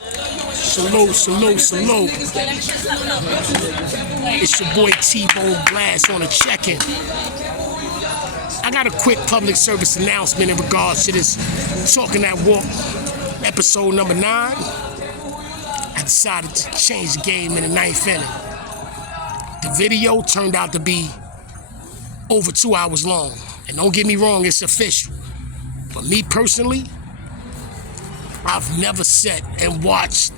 Salute, salute, salute. It's your boy Teebone Blast on a check-in. I got a quick public service announcement in regards to this Talking That Walk episode number 9. I decided to change the game in the 9th inning. The video turned out to be over 2 hours long. And don't get me wrong, it's official. But me personally, I've never sat and watched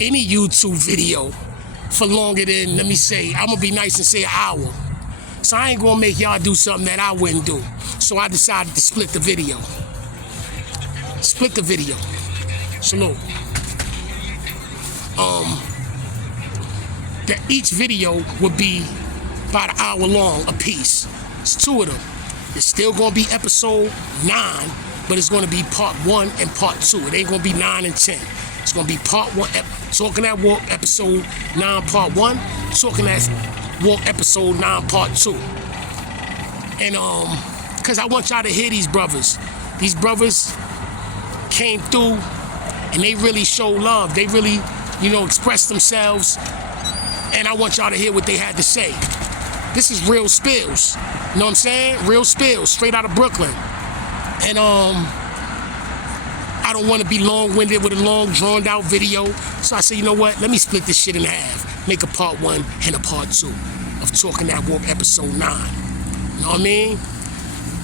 any YouTube video for longer than, let me say, I'm gonna be nice and say an hour. So I ain't gonna make y'all do something that I wouldn't do. So I decided to split the video. Split the video. Salute. That each video would be about an hour long a piece. It's 2 of them. It's still gonna be episode 9, but it's gonna be part 1 and part 2. It ain't gonna be 9 and 10. It's gonna be part 1, Talking That Walk, episode 9, part 1. Talking That Walk, episode 9, part 2. And cause I want y'all to hear these brothers. These brothers came through and they really showed love. They really, expressed themselves. And I want y'all to hear what they had to say. This is RealSpiels. You know what I'm saying? RealSpiels, straight out of Brooklyn. And I don't want to be long-winded with a long, drawn-out video. So I said, you know what? Let me split this shit in half. Make a part 1 and a part 2 of Talking That Walk episode 9. You know what I mean?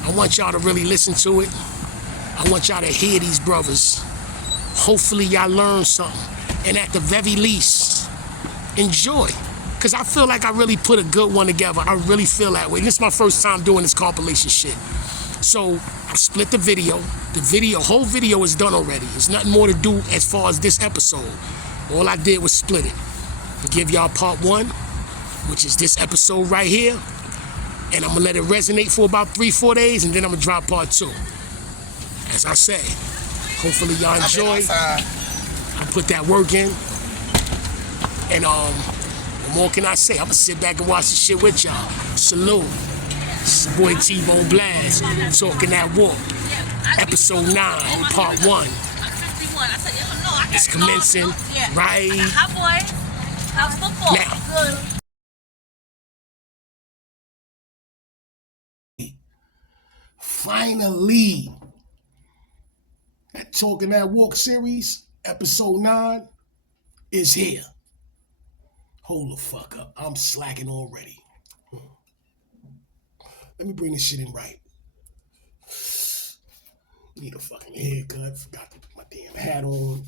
I want y'all to really listen to it. I want y'all to hear these brothers. Hopefully y'all learn something. And at the very least, enjoy. Because I feel like I really put a good one together. I really feel that way. This is my first time doing this compilation shit. So I split the video. Whole video is done already. There's nothing more to do as far as this episode. All I did was split it. To give y'all part 1, which is this episode right here. And I'm gonna let it resonate for about 3-4 days, and then I'm gonna drop part 2. As I say, hopefully y'all enjoy. I put that work in. And what more can I say? I'm gonna sit back and watch this shit with y'all. Salute. It's your boy Teebone Blast, Talking That Walk, episode 9, part 1. It's commencing right now. Finally, that Talking That Walk series, episode 9, is here. Hold the fuck up. I'm slacking already. Let me bring this shit in right. Need a fucking haircut. Forgot to put my damn hat on.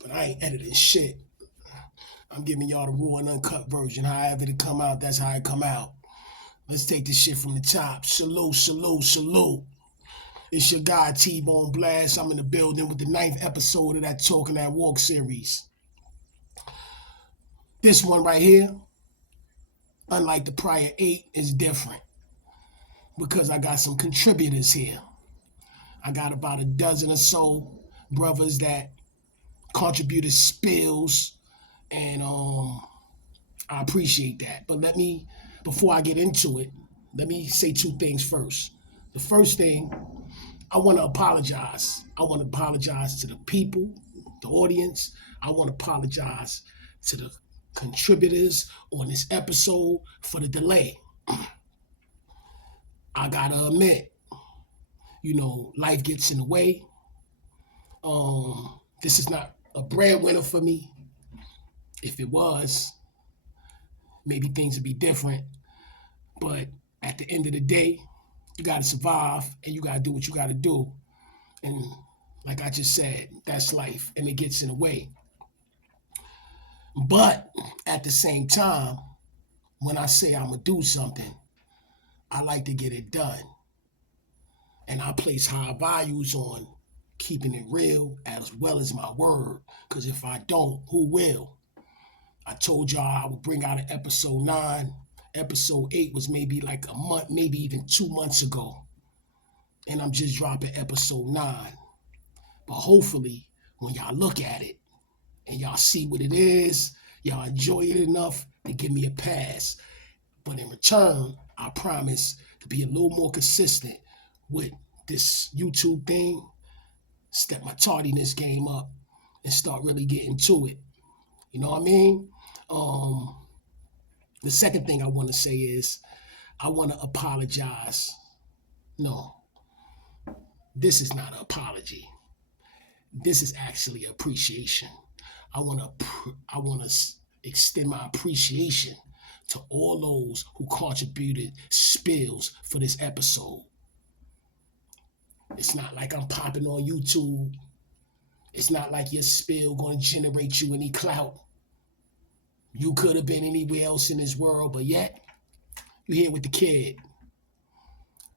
But I ain't editing shit. I'm giving y'all the raw and uncut version. However it come out, that's how it come out. Let's take this shit from the top. Salute, salute, salute. It's your guy, Teebone Blast. I'm in the building with the 9th episode of that Talking That Walk series. This one right here, unlike the prior 8, is different. Because I got some contributors here. I got about a dozen or so brothers that contributed spills, and I appreciate that. But before I get into it, let me say 2 things first. The first thing, I want to apologize. I want to apologize to the people, the audience. I want to apologize to the contributors on this episode for the delay. I gotta admit, life gets in the way. This is not a breadwinner for me. If it was, maybe things would be different. But at the end of the day, you gotta survive and you gotta do what you gotta do. And like I just said, that's life and it gets in the way. But at the same time, when I say I'm gonna do something, I like to get it done. And I place high values on keeping it real as well as my word. Because if I don't, who will? I told y'all I would bring out an episode 9. Episode 8 was maybe like a month, maybe even 2 months ago. And I'm just dropping episode 9. But hopefully, when y'all look at it and y'all see what it is, y'all enjoy it enough to give me a pass. But in return, I promise to be a little more consistent with this YouTube thing, step my tardiness game up, and start really getting to it. You know what I mean? The second thing I want to say is I want to apologize. No, this is not an apology. This is actually appreciation. I want to extend my appreciation to all those who contributed spills for this episode. It's not like I'm popping on YouTube. It's not like your spill going to generate you any clout. You could have been anywhere else in this world, but yet you're here with the kid.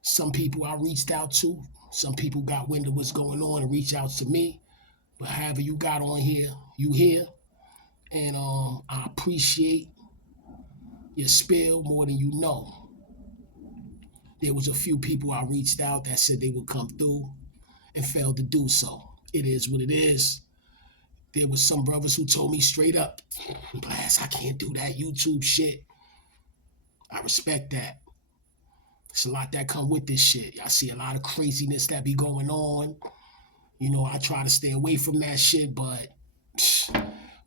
Some people I reached out to, some people got wind of what's going on and reached out to me. But however you got on here, you here. And I appreciate your spill more than you know. There was a few people I reached out that said they would come through and failed to do so. It is what it is. There was some brothers who told me straight up, Blast, I can't do that YouTube shit. I respect that. It's a lot that come with this shit. I see a lot of craziness that be going on. You know, I try to stay away from that shit, but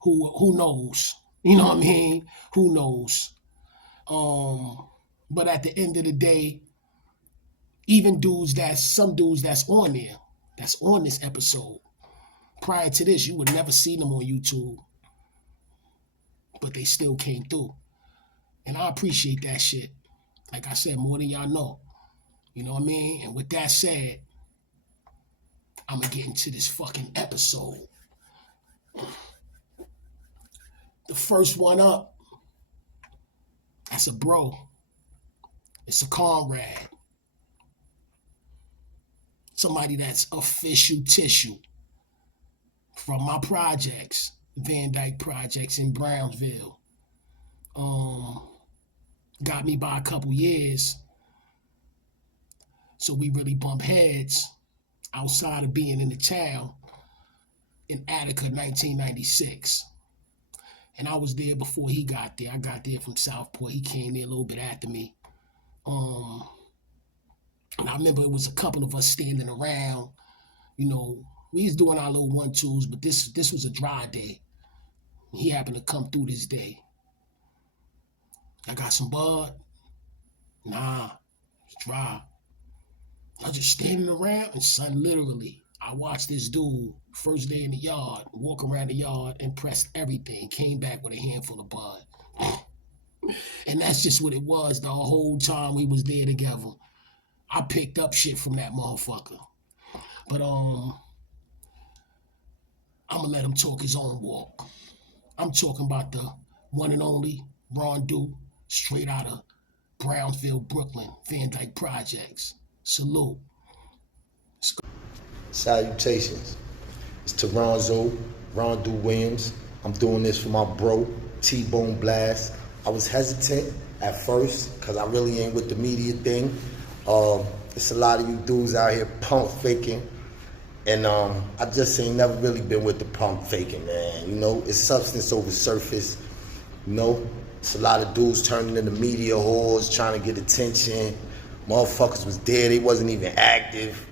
who knows? You know what I mean? Who knows? But at the end of the day, even some dudes that's on there, that's on this episode, prior to this, you would never see them on YouTube, but they still came through. And I appreciate that shit. Like I said, more than y'all know. You know what I mean? And with that said, I'm going to get into this fucking episode. The first one up, that's a bro. It's a comrade. Somebody that's official tissue from my projects, Van Dyke Projects in Brownsville. Got me by a couple years. So we really bump heads outside of being in the town in Attica, 1996. And I was there before he got there. I got there from Southport. He came there a little bit after me. And I remember it was a couple of us standing around. You know, we was doing our little 1-2s, but this was a dry day. He happened to come through this day. I got some bud. Nah, it's dry. I was just standing around, and son, literally, I watched this dude, first day in the yard, walk around the yard and pressed everything, came back with a handful of bud. And that's just what it was the whole time we was there together. I picked up shit from that motherfucker. But I'm gonna let him talk his own walk. I'm talking about the one and only Rondu, straight out of Brownsville, Brooklyn, Van Dyke Projects. Salute. Salutations. It's Rondu Williams. I'm doing this for my bro, Teebone Blast. I was hesitant at first because I really ain't with the media thing. It's a lot of you dudes out here pump faking. And I just ain't never really been with the pump faking, man. You know, it's substance over surface. You know, it's a lot of dudes turning into media whores, trying to get attention. Motherfuckers was there, they wasn't even active.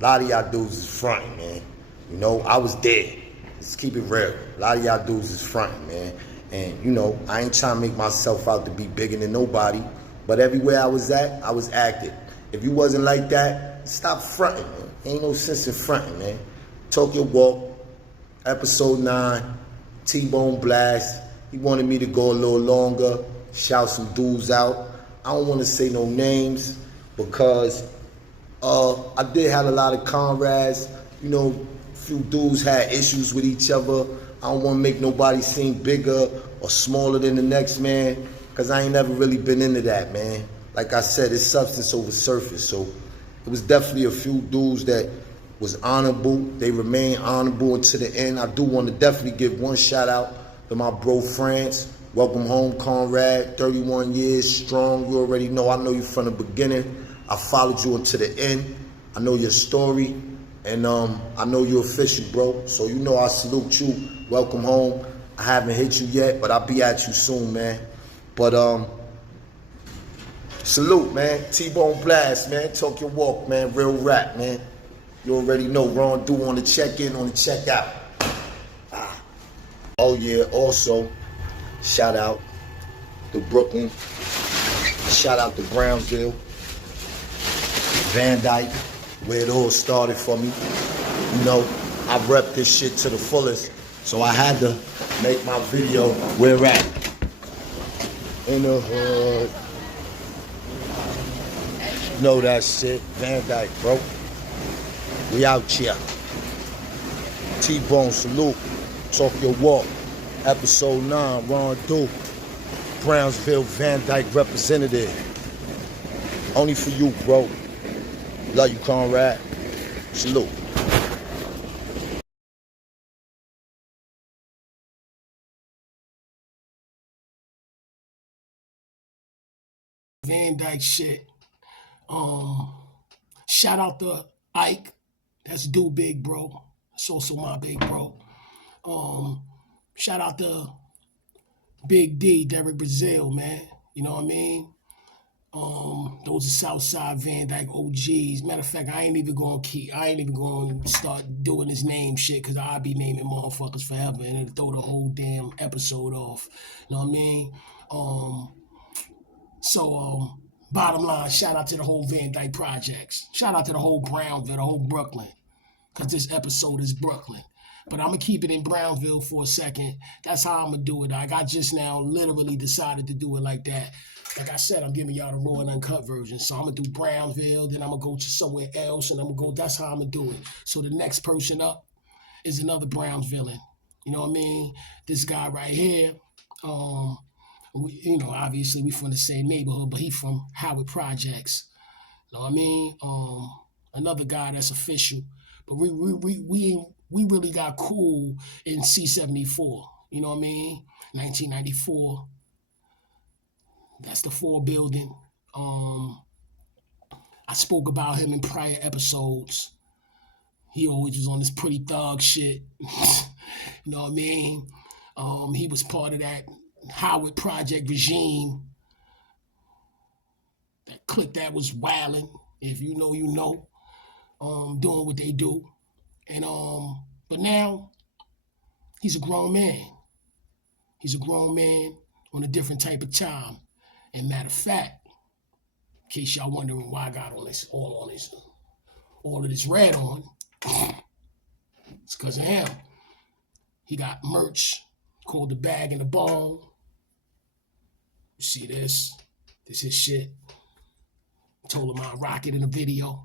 A lot of y'all dudes is fronting, man. You know, I was there. Let's keep it real. A lot of y'all dudes is fronting, man. And, you know, I ain't trying to make myself out to be bigger than nobody. But everywhere I was at, I was active. If you wasn't like that, stop fronting, man. Ain't no sense in fronting, man. Talk your walk. Episode 9. Teebone Blast. He wanted me to go a little longer. Shout some dudes out. I don't want to say no names because I did have a lot of comrades. You know, a few dudes had issues with each other. I don't want to make nobody seem bigger or smaller than the next man because I ain't never really been into that, man. Like I said, it's substance over surface. So it was definitely a few dudes that was honorable. They remain honorable until the end. I do want to definitely give one shout out to my bro France. Welcome home, comrade. 31 years strong. You already know. I know you from the beginning. I followed you until the end. I know your story. And I know you're official, bro. So you know I salute you. Welcome home. I haven't hit you yet, but I'll be at you soon, man. But salute, man. Teebone Blast, man. Talk your walk, man. Real rap, man. You already know. Rondu on the check-in, on the check-out. Oh yeah, also, shout out to Brooklyn, shout out to Brownsville, Van Dyke, where it all started for me. You know, I rep this shit to the fullest, so I had to make my video where we're at. In the hood. Know that shit. Van Dyke, bro. We out here. Teebone, salute. Talk your walk. Episode 9, Rondu. Brownsville, Van Dyke representative. Only for you, bro. Love you, Conrad. Salute. Van Dyke shit. Shout out to Ike. That's Do Big Bro. That's also my big bro. Shout out to Big D, Derek Brazil, man. You know what I mean? Those are Southside Van Dyke OGs. Matter of fact, I ain't even gonna start doing this name shit because I'll be naming motherfuckers forever and it'll throw the whole damn episode off. You know what I mean? Bottom line, shout out to the whole Van Dyke projects. Shout out to the whole Brownsville, the whole Brooklyn. Because this episode is Brooklyn. But I'm going to keep it in Brownsville for a second. That's how I'm going to do it. Like, I just now literally decided to do it like that. Like I said, I'm giving y'all the raw and uncut version. So I'm going to do Brownsville, then I'm going to go to somewhere else, and I'm going to go, that's how I'm going to do it. So the next person up is another Brownsvillian. You know what I mean? This guy right here, obviously we from the same neighborhood, but he from Howard Projects. You know what I mean? Another guy that's official. But we really got cool in C-74. You know what I mean? 1994. That's the 4 building. I spoke about him in prior episodes. He always was on this pretty thug shit. You know what I mean? He was part of that Howard Project regime. That clique that was wilding. If you know, you know. Doing what they do. And but now he's a grown man. He's a grown man on a different type of time. And matter of fact, in case y'all wondering why I got all of this red on, it's because of him. He got merch called the Bag and the Bone. You see this? This is shit. I told him I'd rock it in a video.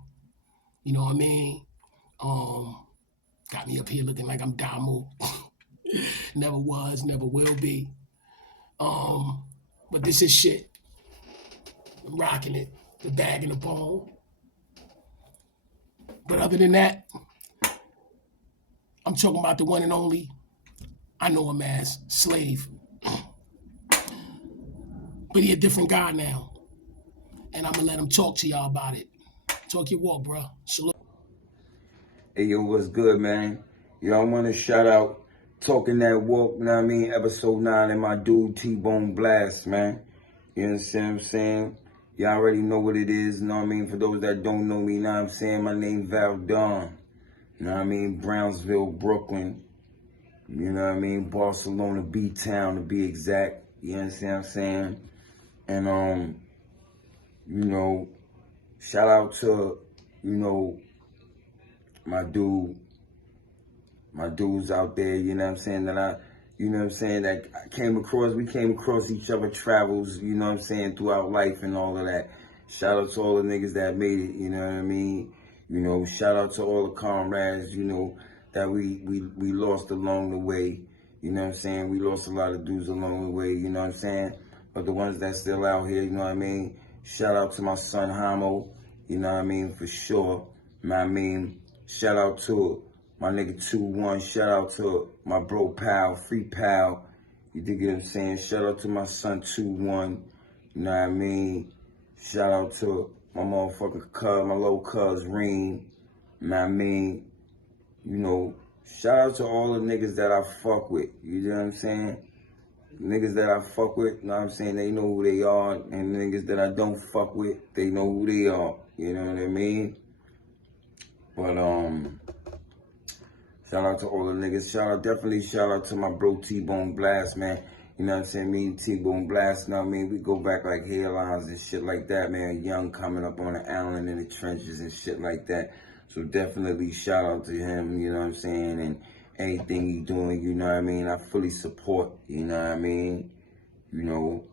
You know what I mean? Got me up here looking like I'm Damu. Never was, never will be. But this is shit. I'm rocking it. The Bag and the Bone. But other than that, I'm talking about the one and only, I know him as Slave. But he a different guy now. And I'm going to let him talk to y'all about it. Talk your walk, bro. Salute. Hey, yo, what's good, man? Yo, I want to shout out Talking That Walk, you know what I mean? Episode 9 and my dude Teebone Blast, man. You understand what I'm saying? Y'all already know what it is, you know what I mean? For those that don't know me, you know what I'm saying? My name Val D. You know what I mean? Brownsville, Brooklyn. You know what I mean? Barcelona, B-Town to be exact. You understand what I'm saying? And, you know, shout out to, you know, my dudes out there, you know what I'm saying, that we came across each other travels, you know what I'm saying, throughout life and all of that. Shout out to all the niggas that made it, you know what I mean? You know, shout out to all the comrades, you know, that we lost along the way, you know what I'm saying? We lost a lot of dudes along the way, you know what I'm saying? But the ones that still out here, you know what I mean? Shout out to my son Hamo, you know what I mean, for sure. You know what I mean? Shout out to my nigga 2-1. Shout out to my bro Pal, Free Pal. You dig what I'm saying? Shout out to my son 2-1. You know what I mean? Shout out to my motherfucking cuz, my little cuz Reem. You know what I mean? You know, shout out to all the niggas that I fuck with. You know what I'm saying? Niggas that I fuck with, you know what I'm saying? They know who they are. And niggas that I don't fuck with, they know who they are. You know what I mean? But, Shout out to all the niggas. Definitely shout out to my bro Teebone Blast, man. You know what I'm saying? Me and Teebone Blast, you know what I mean? We go back like hairlines and shit like that, man. Young coming up on the island in the trenches and shit like that. So definitely shout out to him, you know what I'm saying? And anything he doing, you know what I mean? I fully support, you know what I mean? You know,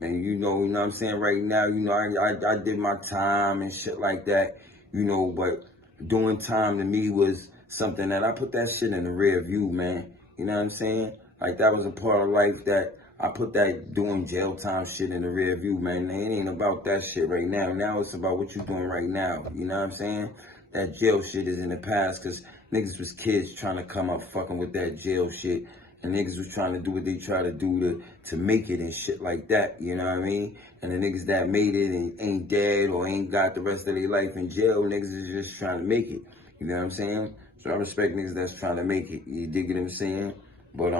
and you know what I'm saying? Right now, you know, I did my time and shit like that, you know, but doing time to me was something that I put that shit in the rear view, man. You know what I'm saying? Like that was a part of life that I put that doing jail time shit in the rear view, man. It ain't about that shit right now. Now it's about what you doing right now. You know what I'm saying? That jail shit is in the past because niggas was kids trying to come up fucking with that jail shit. And niggas was trying to do what they try to do to make it and shit like that, you know what I mean? And the niggas that made it and ain't dead or ain't got the rest of their life in jail, niggas is just trying to make it, you know what I'm saying? So I respect niggas that's trying to make it, you dig what I'm saying? But,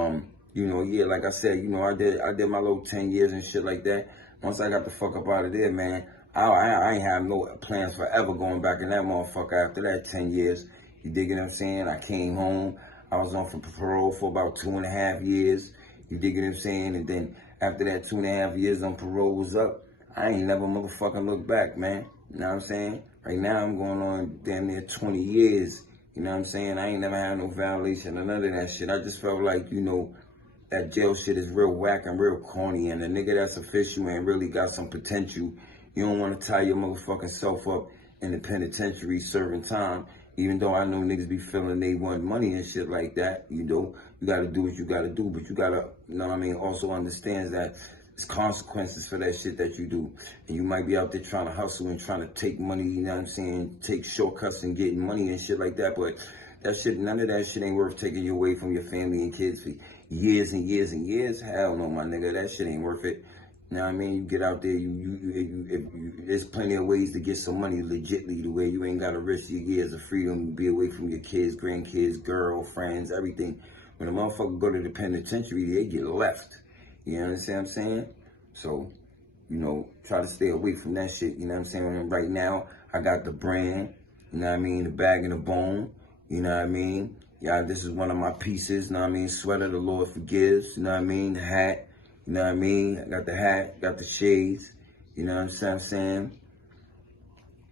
you know, yeah, like I said, you know, I did my little 10 years and shit like that. Once I got the fuck up out of there, man, I ain't have no plans for ever going back in that motherfucker after that 10 years. You dig what I'm saying? I came home. I was on for parole for about 2.5 years. You dig what I'm saying? And then after that 2.5 years on parole was up, I ain't never motherfucking looked back, man. You know what I'm saying? Right now I'm going on damn near 20 years. You know what I'm saying? I ain't never had no violation or none of that shit. I just felt like, you know, that jail shit is real whack and real corny. And a nigga that's official and really got some potential, you don't want to tie your motherfucking self up in the penitentiary serving time. Even though I know niggas be feeling they want money and shit like that, you know, you gotta do what you gotta do, but you gotta, you know what I mean, also understand that there's consequences for that shit that you do. And you might be out there trying to hustle and trying to take money, you know what I'm saying, take shortcuts and getting money and shit like that, but that shit, none of that shit ain't worth taking you away from your family and kids for years and years and years. Hell no, my nigga, that shit ain't worth it. You know what I mean? You get out there, there's plenty of ways to get some money legitly the way you ain't got to risk your years of freedom, be away from your kids, grandkids, girlfriends, everything. When a motherfucker go to the penitentiary, they get left. You understand what I'm saying? So, you know, try to stay away from that shit. You know what I'm saying? And right now, I got the brand, you know what I mean? The bag and the bone, you know what I mean? Yeah, this is one of my pieces, you know what I mean? Sweater, the Lord forgives, you know what I mean? The hat. You know what I mean? I got the hat, got the shades, you know what I'm saying?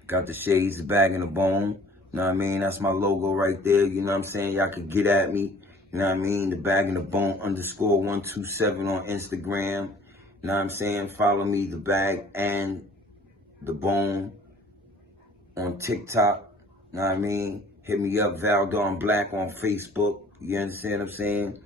Got the shades, the bag and the bone, you know what I mean? That's my logo right there, you know what I'm saying? Y'all can get at me, you know what I mean? The bag and the bone _127 on Instagram, you know what I'm saying? Follow me, the bag and the bone on TikTok, you know what I mean? Hit me up, Val D Black on Facebook, you understand what I'm saying?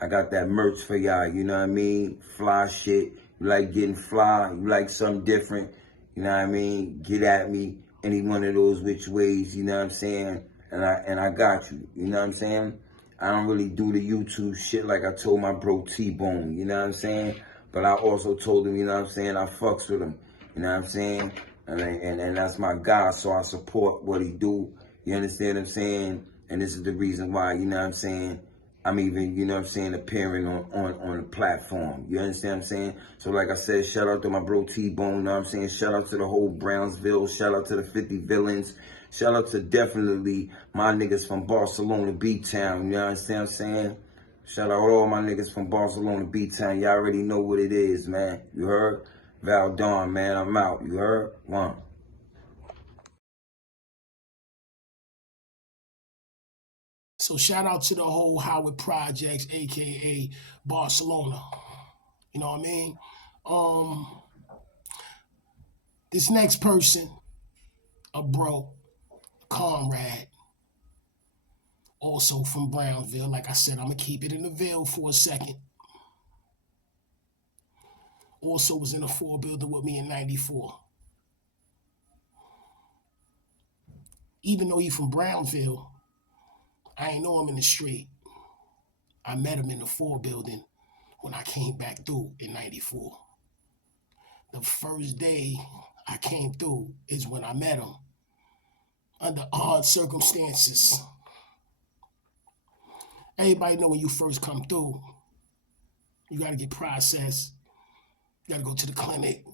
I got that merch for y'all, you know what I mean? Fly shit. You like getting fly, you like something different, you know what I mean? Get at me any one of those which ways, you know what I'm saying? And I got you, you know what I'm saying? I don't really do the YouTube shit like I told my bro Teebone, you know what I'm saying? But I also told him, you know what I'm saying, I fucks with him, you know what I'm saying? And that's my guy, so I support what he do, you understand what I'm saying? And this is the reason why, you know what I'm saying, I'm even, you know what I'm saying, appearing on the platform. You understand what I'm saying? So like I said, shout out to my bro Teebone, you know what I'm saying? Shout out to the whole Brownsville. Shout out to the 50 Villains. Shout out to definitely my niggas from Barcelona, B-Town. You understand what I'm saying? Shout out all my niggas from Barcelona, B-Town. Y'all already know what it is, man. You heard? Val D, man, I'm out. You heard? One. So shout out to the whole Howard Projects, aka Barcelona. You know what I mean? This next person, a bro, comrade, also from Brownsville. Like I said, I'm gonna keep it in the Ville for a second. Also was in a 4 building with me in '94. Even though he from Brownsville, I ain't know him in the street. I met him in the 4 building when I came back through in '94. The first day I came through is when I met him under odd circumstances. Everybody know when you first come through, you gotta get processed. You gotta go to the clinic.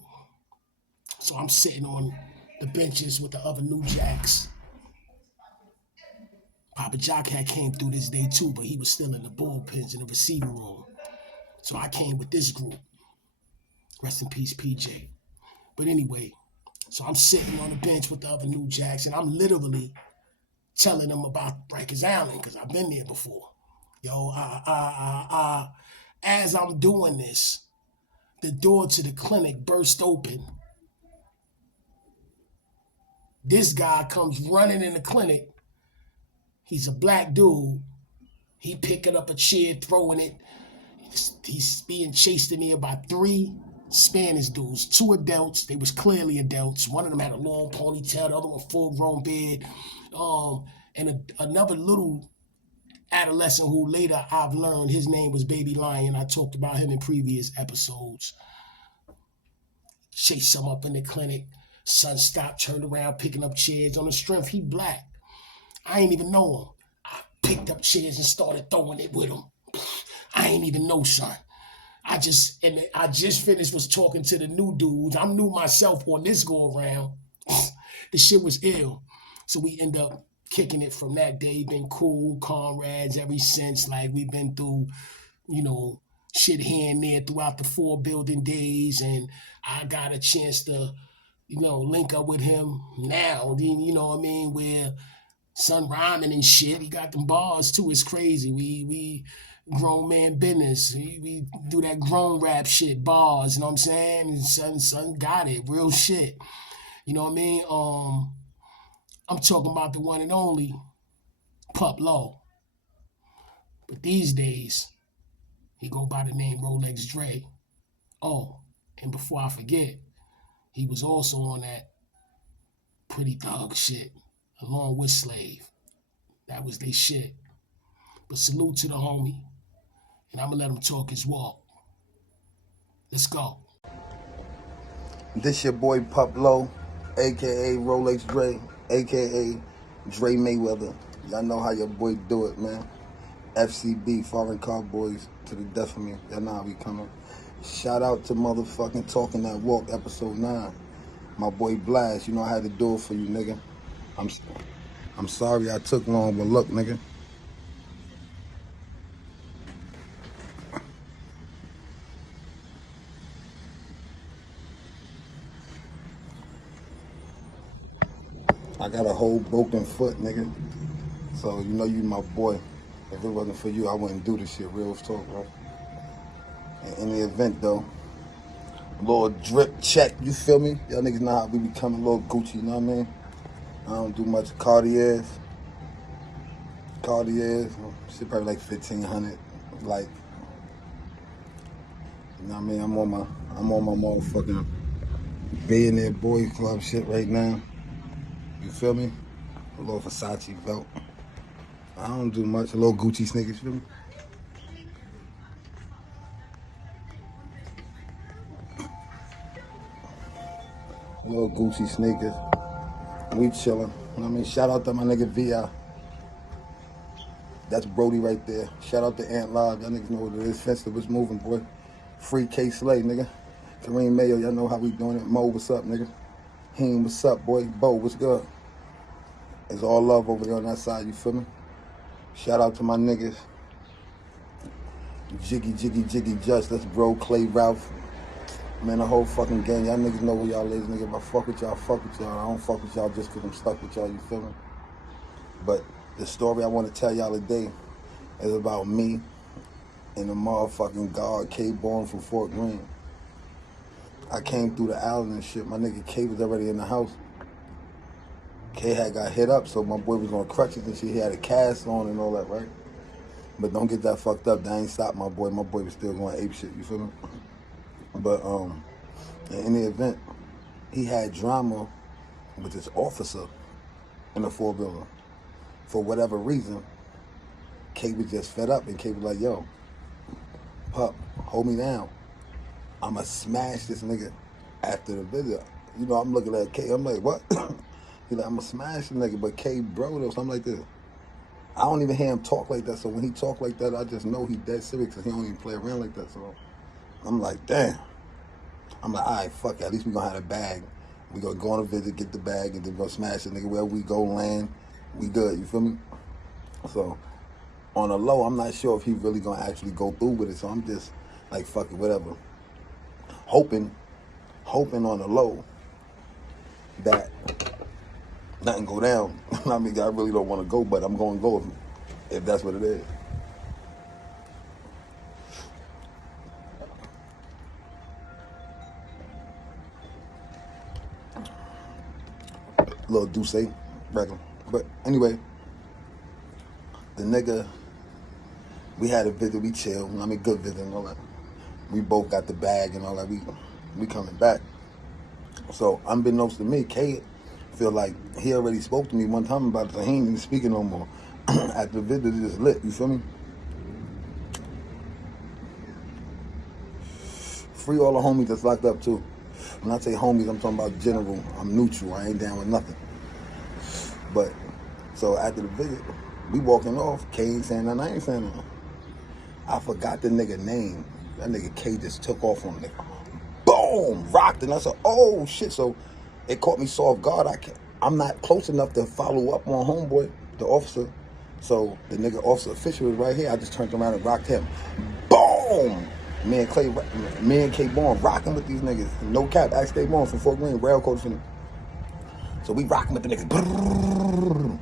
So I'm sitting on the benches with the other new jacks. Papa Jock had came through this day too, but he was still in the bullpens in the receiving room. So I came with this group. Rest in peace, PJ. But anyway, so I'm sitting on the bench with the other New Jacks, and I'm literally telling them about Rikers Island because I've been there before. Yo, as I'm doing this, the door to the clinic burst open. This guy comes running in the clinic. He's a black dude. He picking up a chair, throwing it. He's being chased in here by 3 Spanish dudes, 2 adults. They was clearly adults. One of them had a long ponytail, the other one full-grown beard. Another little adolescent who later I've learned his name was Baby Lion. I talked about him in previous episodes. Chased him up in the clinic. Son stopped, turned around, picking up chairs. On the strength, he black. I ain't even know him. I picked up chairs and started throwing it with him. I ain't even know, son. I just finished was talking to the new dudes. I'm new myself on this go around. The shit was ill. So we end up kicking it from that day. Been cool, comrades ever since. Like we've been through, shit here and there throughout the 4 building days. And I got a chance to, link up with him now. You know what I mean? Where son rhyming and shit. He got them bars too. It's crazy. We grown man business. We do that grown rap shit, bars, you know what I'm saying? And son got it, real shit. You know what I mean? I'm talking about the one and only Pup-Lo. But these days, he go by the name Rolex Dre. Oh, and before I forget, he was also on that Pretty Thug shit, along with Slave. That was they shit. But salute to the homie, and I'm gonna let him talk his walk. Let's go. This your boy Pup-Lo, a.k.a. Rolex Dre, a.k.a. Dre Mayweather. Y'all know how your boy do it, man. FCB, Foreign Cowboys, to the death of me. Y'all know how we coming. Shout out to motherfucking Talking That Walk, episode 9. My boy Blast, I had to do it for you, nigga. I'm sorry I took long, but look, nigga. I got a whole broken foot, nigga. So, you my boy. If it wasn't for you, I wouldn't do this shit. Real talk, bro. In the event, though, little drip check, you feel me? Y'all niggas know how we become a little Gucci, you know what I mean? I don't do much Cartiers. Shit probably like 1,500. Like, you know what I mean? I'm on my motherfucking Billionaire Boy Club shit right now. You feel me? A little Versace belt. I don't do much. A little Gucci sneakers, feel me? A little Gucci sneakers. We chillin'. You know what I mean? Shout out to my nigga VI. That's Brody right there. Shout out to Ant Live. Y'all niggas know what it is. Fenster was moving, boy. Free K Slay, nigga. Kareem Mayo, y'all know how we doing it. Mo, what's up, nigga? Heen, what's up, boy? Bo, what's good? It's all love over there on that side, you feel me? Shout out to my niggas. Jiggy Just. That's Bro, Clay, Ralph. Man, the whole fucking gang. Y'all niggas know who y'all is, nigga. If I fuck with y'all, fuck with y'all. I don't fuck with y'all just because I'm stuck with y'all, you feel me? But the story I want to tell y'all today is about me and the motherfucking guard Teebone from Fort Greene. I came through the island and shit. My nigga K was already in the house. K had got hit up, so my boy was on crutches and shit. He had a cast on and all that, right? But don't get that fucked up. That ain't stopped my boy. My boy was still going ape shit, you feel me? But in the event, he had drama with this officer in the 4 building. For whatever reason, K was just fed up, and K was like, yo, Pup, hold me down. I'ma smash this nigga after the video. I'm looking at K, I'm like, what? He's like, I'ma smash the nigga, but K bro though, something like this. I don't even hear him talk like that, so when he talk like that, I just know he dead serious, because he don't even play around like that, so I'm like, damn. I'm like, all right, fuck it, at least we gonna have a bag. We gonna go on a visit, get the bag, and then go smash the nigga. Wherever we go land, we good, you feel me? So on a low, I'm not sure if he really gonna actually go through with it. So I'm just like, fuck it, whatever. Hoping on the low that nothing go down. I mean, I really don't want to go, but I'm going to go if that's what it is. Little Douce, regular. But anyway, the nigga, we had a visit, we chill. I mean, good visit and all that. We both got the bag and all that. We coming back. So unbeknownst to me, K feel like he already spoke to me one time about it, so he ain't even speaking no more. At the visit, it just lit, you feel me? Free all the homies that's locked up too. When I say homies, I'm talking about general. I'm neutral, I ain't down with nothing. But, so after the visit, we walking off, K ain't saying nothing, I ain't saying nothing. I forgot the nigga name. That nigga K just took off on the nigga. Boom! Rocked, and I said, oh shit. So it caught me so off guard. I'm not close enough to follow up on homeboy, the officer. So the nigga officer Fisher was right here. I just turned around and rocked him. Boom! Me and Teebone rocking with these niggas. No cap. Ask Teebone from Fort Greene, rail coach for them. So we rocking with the niggas.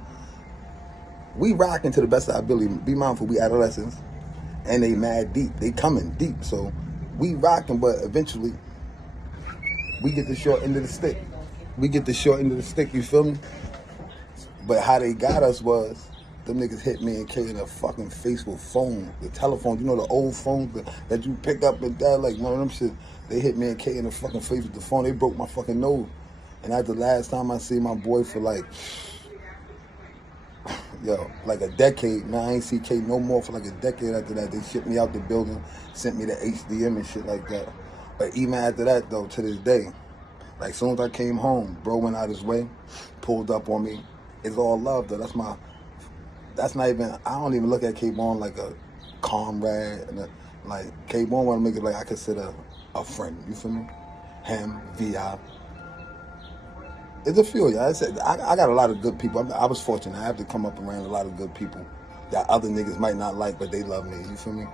We rocking to the best of our ability. Be mindful, we adolescents. And they mad deep. They coming deep. So we rocking, but eventually we get the short end of the stick. You feel me? But how they got us was, them niggas hit me and K in the fucking face with phone. The telephone, you know the old phones that you pick up and that, like one of them shit. They hit me and K in the fucking face with the phone. They broke my fucking nose. And that's the last time I see my boy for like a decade. Man, I ain't see K no more for like a decade after that. They shipped me out the building, sent me to HDM and shit like that. But even after that though, to this day, like as soon as I came home, bro went out his way, pulled up on me. It's all love though. That's not even, I don't even look at Teebone like a comrade. Like Teebone wanna make it like I consider a friend, you feel me? Him, VI. It's a few, yeah. I got a lot of good people. I was fortunate. I have to come up around a lot of good people that other niggas might not like, but they love me. You feel me?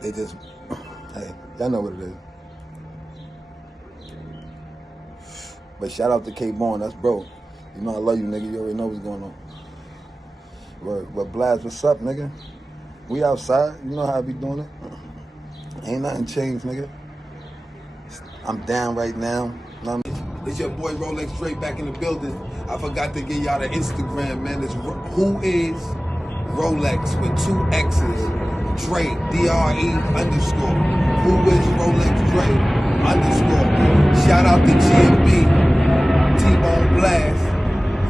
They just, hey, y'all know what it is. But shout out to Teebone, that's bro. You know I love you, nigga. You already know what's going on. But Blast, what's up, nigga? We outside. You know how I be doing it. Ain't nothing changed, nigga. I'm down right now. It's your boy Rolex Dre back in the building. I forgot to give y'all the Instagram, man. It's who is Rolex with 2 X's. Dre, D-R-E _ Who is Rolex Dre _ Shout out to GMB, Teebone Blast,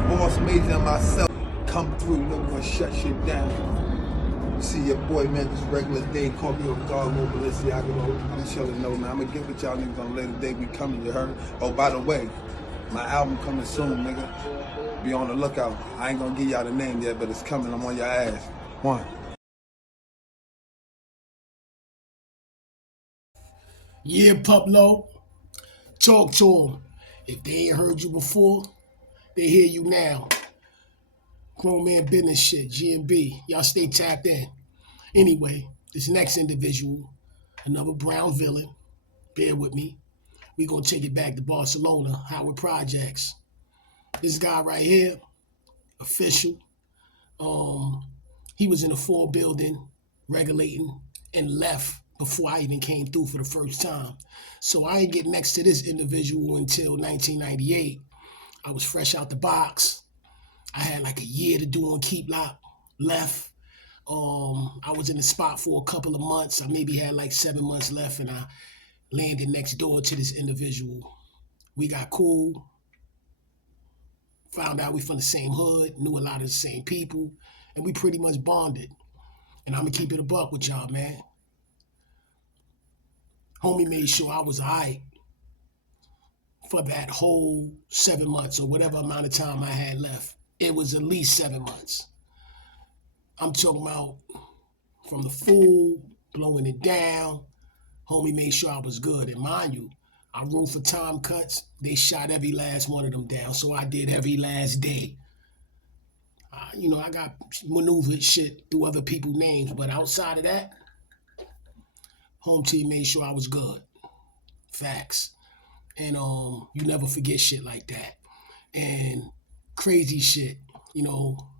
Boss Major and myself. Come through, you know we're gonna shut shit down. See your boy, man, this regular day, call me a dog, no Balenciaga, I'm chilling, no, man. I'm gonna get with y'all niggas on a later day. We coming, you heard? Oh, by the way, my album coming soon, nigga. Be on the lookout. I ain't gonna give y'all the name yet, but it's coming. I'm on your ass. One. Yeah, Pup-Lo. Talk to them. If they ain't heard you before, they hear you now. Grown man business shit, GMB. Y'all stay tapped in. Anyway, this next individual, another brown villain, bear with me. We gonna take it back to Barcelona, Howard Projects. This guy right here, official. He was in the 4 building, regulating, and left before I even came through for the first time. So I ain't get next to this individual until 1998. I was fresh out the box. I had like a year to do on Keep Lock, left. I was in the spot for a couple of months. I maybe had like 7 months left, and I landed next door to this individual. We got cool. Found out we from the same hood, knew a lot of the same people, and we pretty much bonded. And I'm gonna keep it a buck with y'all, man. Homie made sure I was all right for that whole 7 months or whatever amount of time I had left. It was at least 7 months. I'm talking about from the food, blowing it down. Homie made sure I was good. And mind you, I wrote for time cuts. They shot every last one of them down. So I did every last day. I got maneuvered shit through other people's names, but outside of that, home team made sure I was good. Facts. And you never forget shit like that. And crazy shit,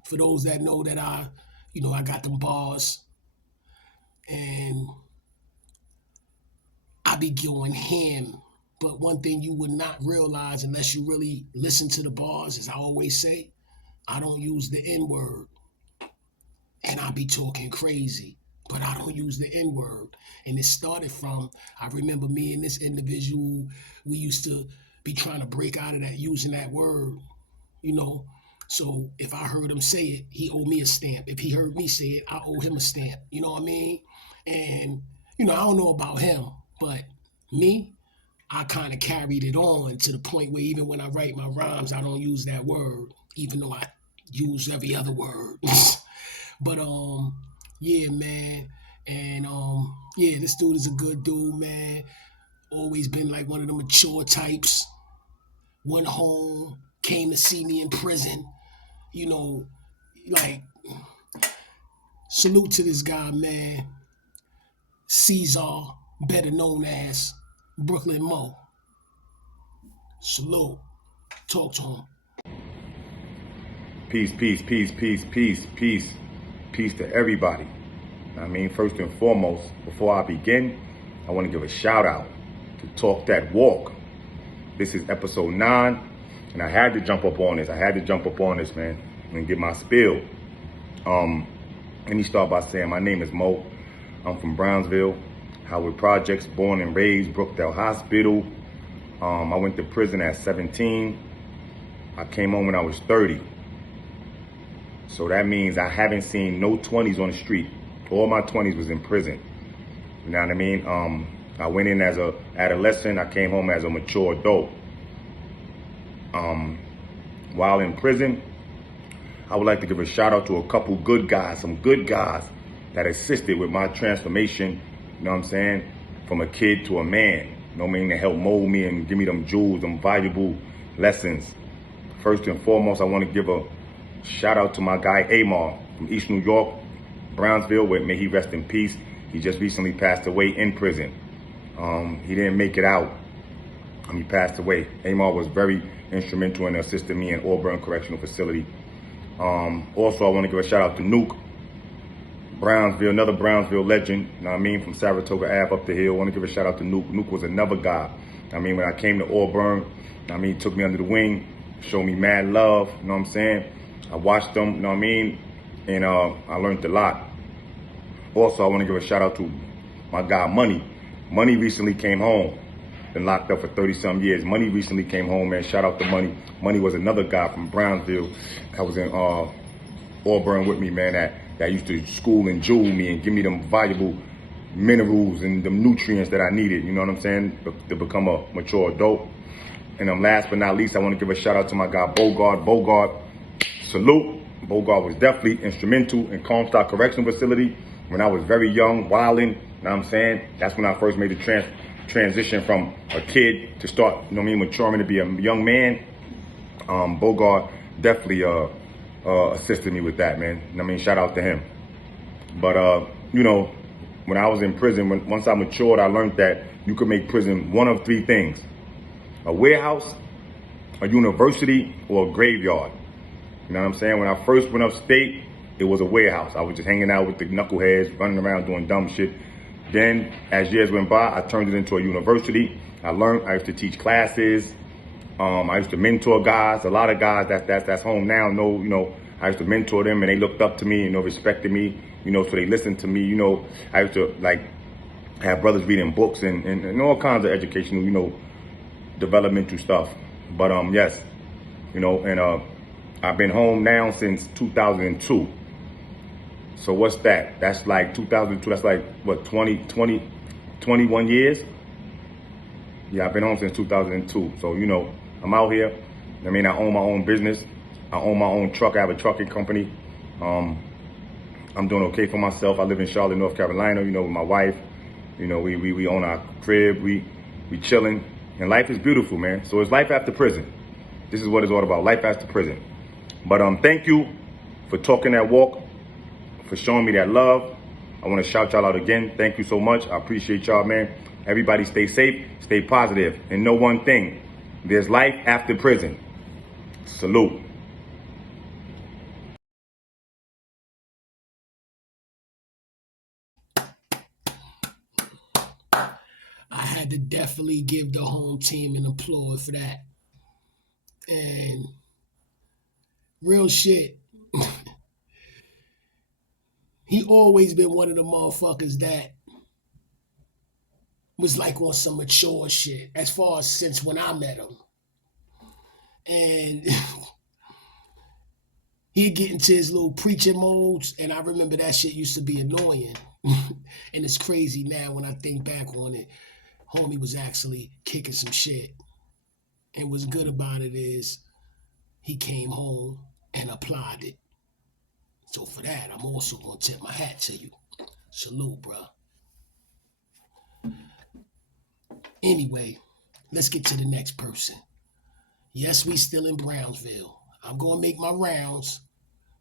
for those that know that I got them bars and I be going ham. But one thing you would not realize unless you really listen to the bars, as I always say, I don't use the N-word. And I be talking crazy, but I don't use the N-word. And it started from, I remember me and this individual, we used to be trying to break out of that, using that word, So if I heard him say it, he owed me a stamp. If he heard me say it, I owe him a stamp. You know what I mean? And, I don't know about him, but me, I kind of carried it on to the point where even when I write my rhymes, I don't use that word, even though I use every other word. But yeah, man. And yeah, this dude is a good dude, man. Always been like one of the mature types. Went home, came to see me in prison. Like, salute to this guy, man. Caesar, better known as Brooklyn Mo. Salute. Talk to him. Peace, peace, peace, peace, peace, peace, peace to everybody. I mean, first and foremost, before I begin, I want to give a shout out to Talk That Walk. This is episode 9, and I had to jump up on this. Man, and give my spiel. Let me start by saying my name is Mo. I'm from Brownsville, Howard Projects, born and raised, Brookdale Hospital. I went to prison at 17. I came home when I was 30. So that means I haven't seen no 20s on the street. All my 20s was in prison. You know what I mean? I went in as a adolescent. I came home as a mature adult. While in prison, I would like to give a shout out to a couple good guys, some good guys that assisted with my transformation, you know what I'm saying, from a kid to a man. You know what I mean? To help mold me and give me them jewels, them valuable lessons. First and foremost, I want to give a shout out to my guy Amar from East New York, Brownsville, where may he rest in peace. He just recently passed away in prison. He didn't make it out. He passed away. Amar was very instrumental in assisting me in Auburn Correctional Facility. Also, I want to give a shout out to Nuke, Brownsville, another Brownsville legend, you know what I mean, from Saratoga Ave up the hill. I want to give a shout out to Nuke. Nuke was another guy. I mean, when I came to Auburn, I mean, he took me under the wing, showed me mad love, you know what I'm saying? I watched him, you know what I mean? And I learned a lot. Also, I want to give a shout out to my guy Money. Money recently came home. Been locked up for 30-some years. Money recently came home, man. Shout out to Money. Money was another guy from Brownsville that was in Auburn with me, man, that used to school and jewel me and give me them valuable minerals and them nutrients that I needed, you know what I'm saying, to become a mature adult. And last but not least, I want to give a shout out to my guy Bogart. Bogart, salute. Bogart was definitely instrumental in Comstock Correctional Facility when I was very young, wilding, you know what I'm saying? That's when I first made the transition from a kid to start, you know what I mean, maturing to be a young man. Bogart definitely assisted me with that, man. I mean, shout out to him. But, when I was in prison, once I matured, I learned that you could make prison one of 3 things: a warehouse, a university, or a graveyard. You know what I'm saying? When I first went upstate, it was a warehouse. I was just hanging out with the knuckleheads, running around doing dumb shit. Then, as years went by, I turned it into a university. I used to teach classes. I used to mentor guys. A lot of guys that's home now know, I used to mentor them and they looked up to me, respected me, so they listened to me, I used to have brothers reading books and all kinds of educational, developmental stuff. But yes, and I've been home now since 2002. So what's that? That's like 2002, that's like what, 21 years? Yeah, I've been home since 2002. So, I'm out here. I mean, I own my own business. I own my own truck. I have a trucking company. I'm doing okay for myself. I live in Charlotte, North Carolina, with my wife. We own our crib. We chilling. And life is beautiful, man. So it's life after prison. This is what it's all about, life after prison. But thank you for talking that walk, for showing me that love. I want to shout y'all out again. Thank you so much. I appreciate y'all, man. Everybody stay safe, stay positive, and know one thing. There's life after prison. Salute. I had to definitely give the home team an applaud for that. And real shit, he always been one of the motherfuckers that was like on some mature shit as far as since when I met him. And he'd get into his little preaching modes, and I remember that shit used to be annoying. And it's crazy now when I think back on it. Homie was actually kicking some shit. And what's good about it is he came home and applied it. So for that, I'm also gonna tip my hat to you. Salute, bro. Anyway, let's get to the next person. Yes, we still in Brownsville. I'm gonna make my rounds,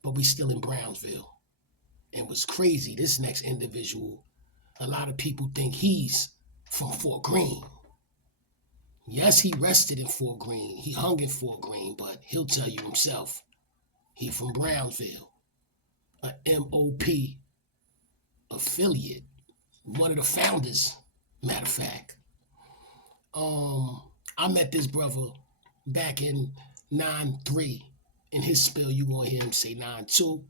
but we still in Brownsville. And what's crazy, this next individual, a lot of people think he's from Fort Greene. Yes, he rested in Fort Greene. He hung in Fort Greene, but he'll tell you himself, he from Brownsville, a MOP affiliate, one of the founders, matter of fact. I met this brother back in 9-3. In his spill, you gonna hear him say 9-2.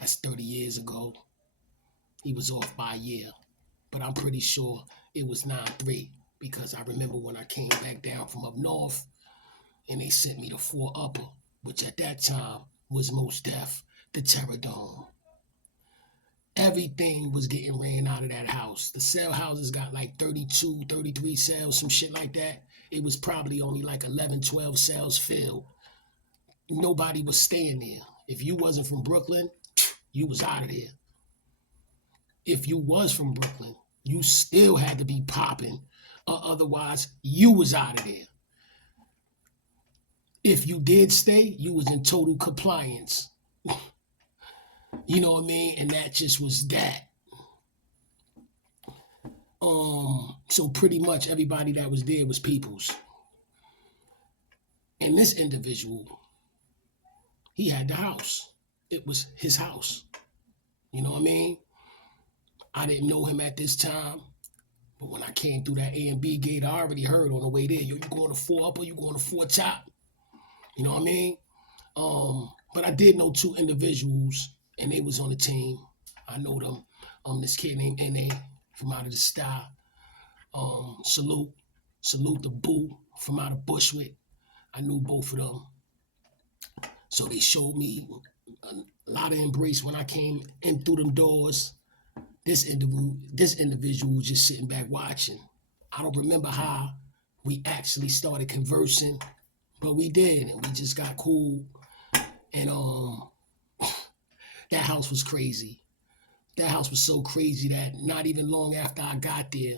That's 30 years ago. He was off by a year, but I'm pretty sure it was 9-3 because I remember when I came back down from up north and they sent me to 4 Upper, which at that time was most def, the Terror Dome. Everything was getting ran out of that house. The cell houses got like 32, 33 cells, some shit like that. It was probably only like 11, 12 cells filled. Nobody was staying there. If you wasn't from Brooklyn, you was out of there. If you was from Brooklyn, you still had to be popping, or otherwise you was out of there. If you did stay, you was in total compliance. You know what I mean? And that just was that. So pretty much everybody that was there was peoples. And this individual, he had the house. It was his house. You know what I mean? I didn't know him at this time, but when I came through that A and B gate, I already heard on the way there, yo, you going to 4 Upper, you going to 4 Top. You know what I mean? But I did know 2 individuals, and they was on the team. I know them. This kid named N.A. from out of the style. Salute the Boo from out of Bushwick. I knew both of them. So they showed me a lot of embrace when I came in through them doors. This individual was just sitting back watching. I don't remember how we actually started conversing, but we did, and we just got cool. And that house was crazy. That house was so crazy that not even long after I got there,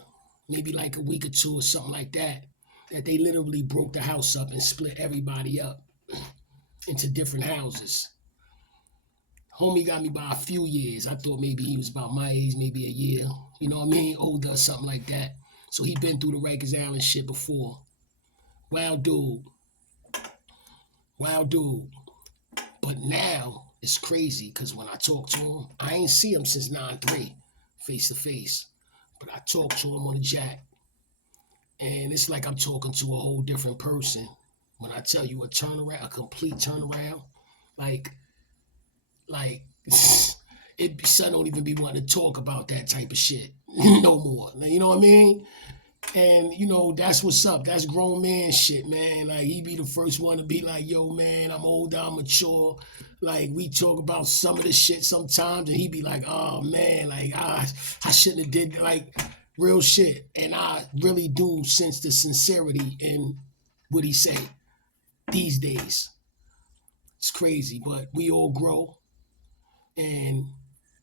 maybe like a week or 2 or something like that, that they literally broke the house up and split everybody up into different houses. Homie got me by a few years. I thought maybe he was about my age, maybe a year, you know what I mean, older or something like that. So he been through the Rikers Island shit before. Wild dude. But now it's crazy because when I talk to him, I ain't see him since 9-3, face to face. But I talked to him on the jack. And it's like I'm talking to a whole different person. When I tell you a turnaround, a complete turnaround, like son don't even be wanting to talk about that type of shit no more. You know what I mean? And you know, that's what's up. That's grown man shit, man. Like he be the first one to be like, yo, man, I'm older, I'm mature. Like we talk about some of this shit sometimes, and he be like, oh man, like I shouldn't have did like real shit. And I really do sense the sincerity in what he say these days. It's crazy, but we all grow. And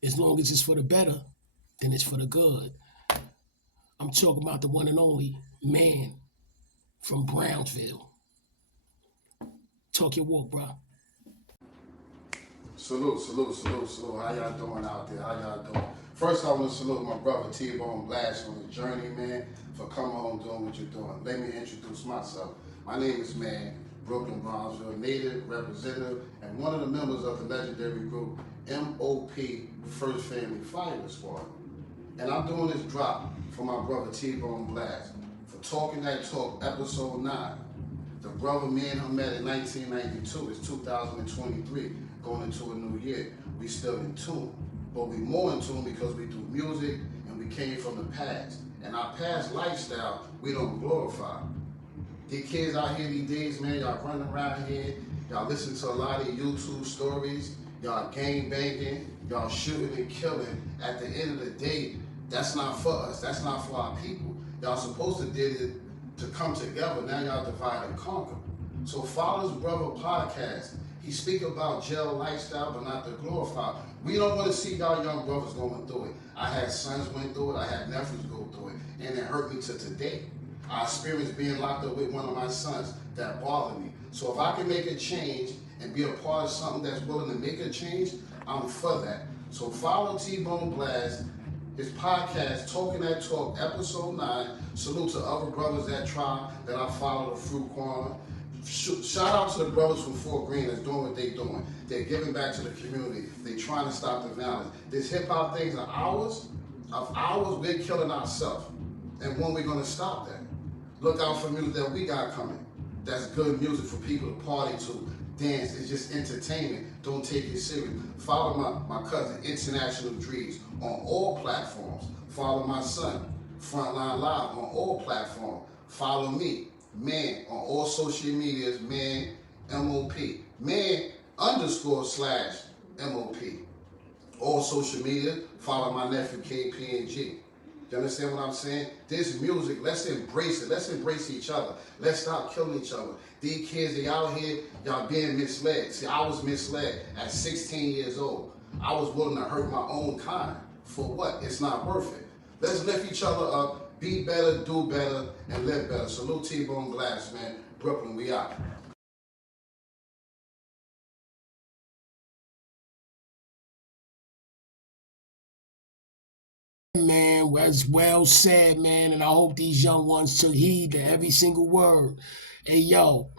as long as it's for the better, then it's for the good. I'm talking about the one and only man from Brownsville. Talk your walk, bro. Salute. How y'all doing out there? How y'all doing? First, I want to salute my brother Teebone Blast on his journey, man, for coming home doing what you're doing. Let me introduce myself. My name is Brooklyn, Brownsville, native, representative, and one of the members of the legendary group MOP First Family Fighter Squad. And I'm doing this drop for my brother Teebone Blast for Talking That Talk, episode 9. The brother me and him met in 1992. It's 2023, going into a new year. We still in tune, but we more in tune because we do music and we came from the past. And our past lifestyle, we don't glorify. The kids out here these days, man, y'all running around here, y'all listen to a lot of YouTube stories, y'all gang banging, y'all shooting and killing. At the end of the day, that's not for us. That's not for our people. Y'all supposed to did it to come together. Now y'all divide and conquer. So follow his brother podcast. He speak about jail lifestyle, but not to glorify. We don't want to see y'all young brothers going through it. I had sons went through it. I had nephews go through it, and it hurt me to today. I experienced being locked up with one of my sons that bothered me. So if I can make a change and be a part of something that's willing to make a change, I'm for that. So follow Teebone Blast, his podcast, Talking That Talk, episode 9. Salute to other brothers that try, that I follow, the Fruit Corner. Shout out to the brothers from Fort Greene that's doing what they're doing. They're giving back to the community. They're trying to stop the violence. This hip-hop things are hours. We're killing ourselves. And when we're going to stop that? Look out for music that we got coming. That's good music for people to party to, dance. It's just entertainment. Don't take it serious. Follow my cousin, International Drees, on all platforms. Follow my son, Frontline Live, on all platforms. Follow me, man, on all social medias, man, MOP. Man _ MOP. All social media. Follow my nephew, KPNG. You understand what I'm saying? This music, let's embrace it. Let's embrace each other. Let's stop killing each other. These kids, they out here, y'all being misled. See, I was misled at 16 years old. I was willing to hurt my own kind. For what? It's not worth it. Let's lift each other up, be better, do better, and live better. Salute Teebone Blast, man. Brooklyn, we out. Man, that's well said, man, and I hope these young ones took heed to every single word. Hey, yo,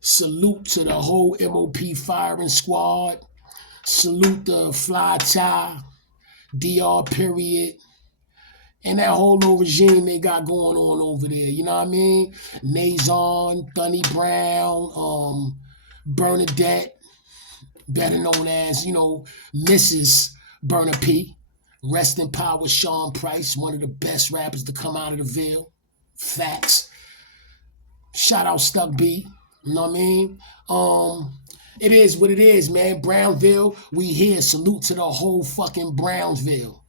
salute to the whole MOP firing squad. Salute the Fly Tie, DR period, and that whole little regime they got going on over there. You know what I mean? Nazon, Thunny Brown, Bernadette, better known as, Mrs. Burner P. Rest in power, Sean Price, one of the best rappers to come out of the Ville. Facts. Shout out Stuck B. You know what I mean? It is what it is, man. Brownville, we here. Salute to the whole fucking Brownsville.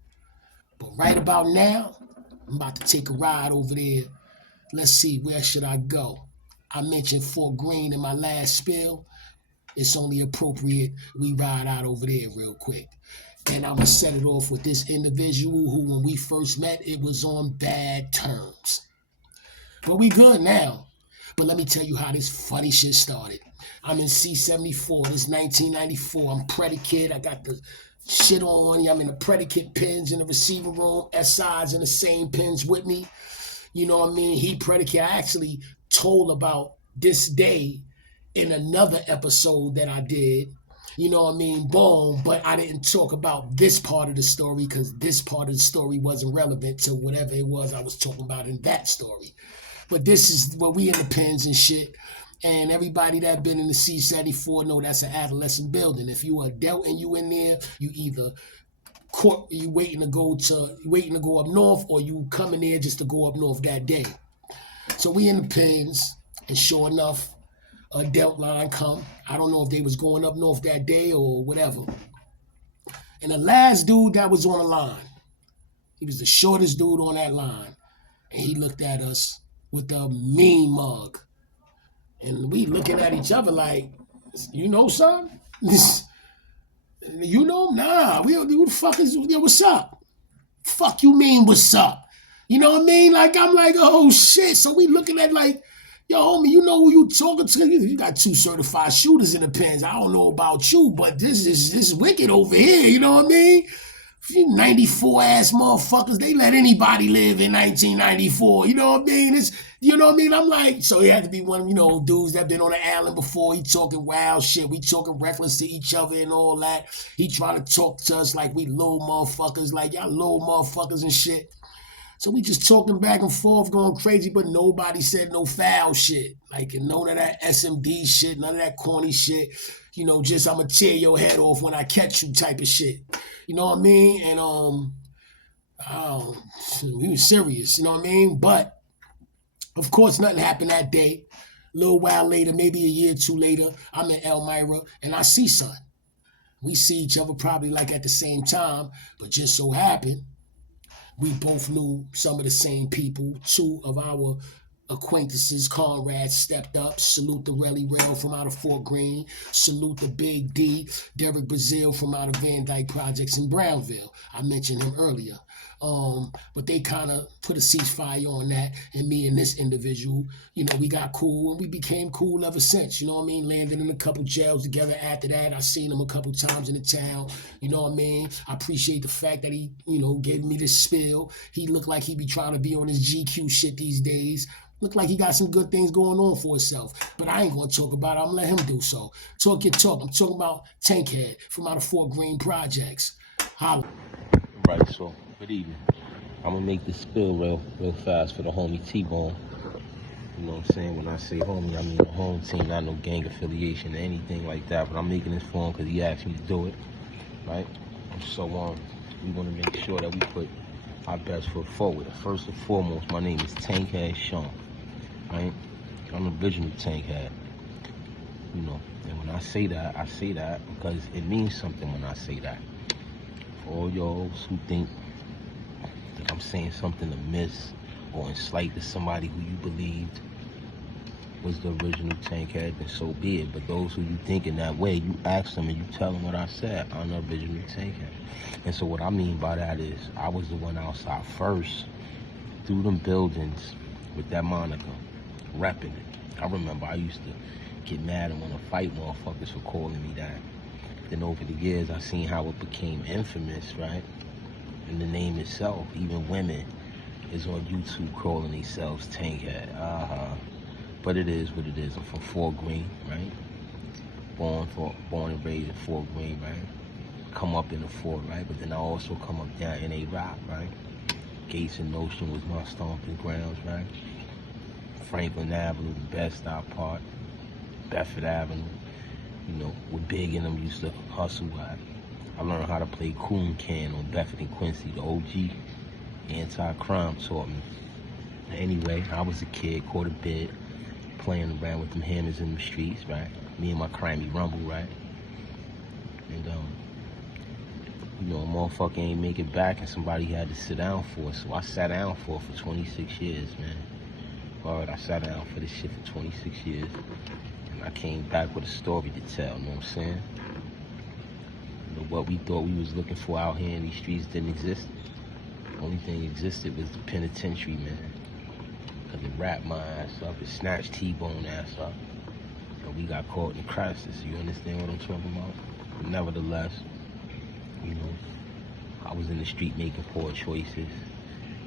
But right about now, I'm about to take a ride over there. Let's see, where should I go? I mentioned Fort Greene in my last spiel. It's only appropriate we ride out over there real quick. And I'm going to set it off with this individual who, when we first met, it was on bad terms. But we good now. But let me tell you how this funny shit started. I'm in C-74. This is 1994. I'm predicate. I got the shit on. I'm in the predicate pins in the receiver room. SI's in the same pins with me. You know what I mean? He predicate. I actually told about this day in another episode that I did. You know what I mean? Boom. But I didn't talk about this part of the story because this part of the story wasn't relevant to whatever it was I was talking about in that story. But this is where we in the pens and shit. And everybody that been in the C-74 know that's an adolescent building. If you are adult and you in there, you either you waiting to go up north, or you coming there just to go up north that day. So we in the pens, and sure enough, a Delt line come. I don't know if they was going up north that day or whatever. And the last dude that was on the line, he was the shortest dude on that line. And he looked at us with a mean mug. And we looking at each other like, you know something? You know? Nah, who the fuck is, yo, what's up? Fuck you mean, what's up? You know what I mean? Like, I'm like, oh shit. So we looking at like, Yo, homie, you know who you talking to? You got 2 certified shooters in the pens. I don't know about you, but this is wicked over here. You know what I mean? 94 ass motherfuckers, they let anybody live in 1994. You know what I mean? You know what I mean? I'm like, so he had to be one of, dudes that been on the island before. He talking wild shit. We talking reckless to each other and all that. He trying to talk to us like we little motherfuckers, like y'all little motherfuckers and shit. So we just talking back and forth, going crazy, but nobody said no foul shit. Like, none of that SMD shit, none of that corny shit. Just I'm gonna tear your head off when I catch you type of shit. You know what I mean? And we was serious, you know what I mean? But of course, nothing happened that day. A little while later, maybe a year or two later, I'm in Elmira and I see son. We see each other probably like at the same time, but just so happened we both knew some of the same people. 2 of our acquaintances, comrades, stepped up. Salute the Relly Rail from out of Fort Greene. Salute the Big D, Derek Brazil from out of Van Dyke Projects in Brownville. I mentioned him earlier. But they kind of put a ceasefire on that, and me and this individual, we got cool, and we became cool ever since, you know what I mean? Landed in a couple jails together after that. I seen him a couple times in the town, you know what I mean? I appreciate the fact that he, gave me this spiel. He looked like he be trying to be on his GQ shit these days. Look like he got some good things going on for himself. But I ain't going to talk about it. I'm going to let him do so. Talk your talk. I'm talking about TankHead from out of Fort Greene Projects. Holla. Right, so good evening. I'm gonna make this spill real fast for the homie Teebone. You know what I'm saying? When I say homie, I mean the home team, not no gang affiliation or anything like that. But I'm making this for him because he asked me to do it, right? So we want to make sure that we put our best foot forward. First and foremost, my name is TankHead Sean, right? I'm the original TankHead. And when I say that because it means something when I say that. For all y'all who think I'm saying something amiss or in slight to somebody who you believed was the original TankHead, then so be it. But those who you think in that way, you ask them and you tell them what I said. I'm the original TankHead. And so what I mean by that is I was the one outside first through them buildings with that moniker, repping it. I remember I used to get mad and want to fight motherfuckers for calling me that. Then over the years, I seen how it became infamous, right? And the name itself, even women is on YouTube calling themselves TankHead. But it is what it is. I'm from Fort Greene, right? Born and raised in Fort Greene, right? Come up in the fort, right? But then I also come up down in a rock, right? Gates and Notion was my stomping grounds, right? Franklin Avenue, the Ep.9-Part, Bedford Avenue. With Big in them used to hustle at. I learned how to play coon can on Bedford and Quincy. The OG anti-crime taught me. Anyway, I was a kid, caught a bid, playing around with them hammers in the streets, right? Me and my crimey rumble, right? And, a motherfucker ain't make it back and somebody had to sit down for it. So I sat down for 26 years, man. Alright, I sat down for this shit for 26 years. I came back with a story to tell, you know what I'm saying? What we thought we was looking for out here in these streets didn't exist. The only thing existed was the penitentiary, man. Because it wrapped my ass up, it snatched Teebone ass up. And we got caught in crisis, you understand what I'm talking about? But nevertheless, I was in the street making poor choices.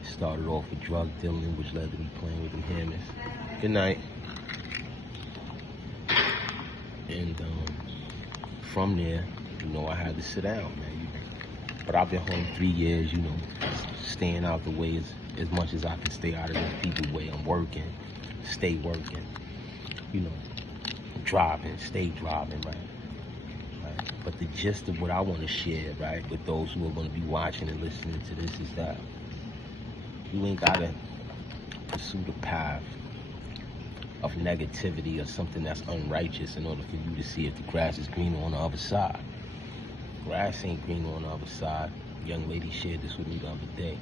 Started off with drug dealing, which led to me playing with them hammers. Good night. And from there, I had to sit down, man. But I've been home 3 years, staying out the way as much as I can stay out of those people's way. I'm working, stay working, driving, stay driving, right? But the gist of what I want to share, right, with those who are going to be watching and listening to this is that you ain't got to pursue the path of negativity or something that's unrighteous in order for you to see if the grass is greener on the other side. Grass ain't greener on the other side. A young lady shared this with me the other day.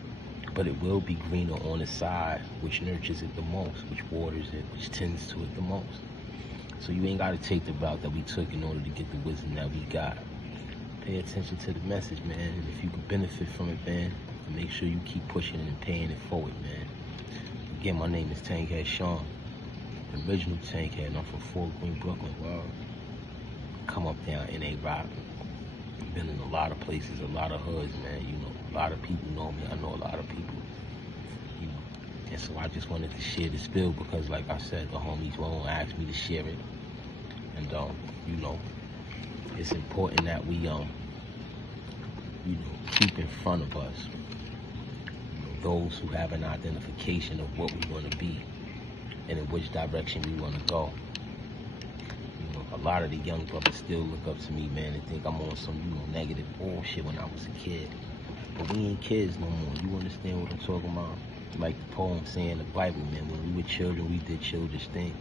But it will be greener on the side which nurtures it the most, which waters it, which tends to it the most. So you ain't got to take the route that we took in order to get the wisdom that we got. Pay attention to the message, man. And if you can benefit from it, man, make sure you keep pushing it and paying it forward, man. Again, my name is TankHead Sean. original TankHead. I'm from Fort Greene, Brooklyn. Well, come up down NA Rock. Been in a lot of places, a lot of hoods, man. You know, a lot of people know me. I know a lot of people. You know, and so I just wanted to share the spill because, like I said, the homies won't ask me to share it, and you know, it's important that we you know, keep in front of us, you know, those who have an identification of what we want to be and in which direction we want to go. You know, a lot of the young brothers still look up to me, man, and think I'm on some, you know, negative bullshit when I was a kid. But we ain't kids no more. You understand what I'm talking about? Like the poem saying in the Bible, man, when we were children, we did childish things.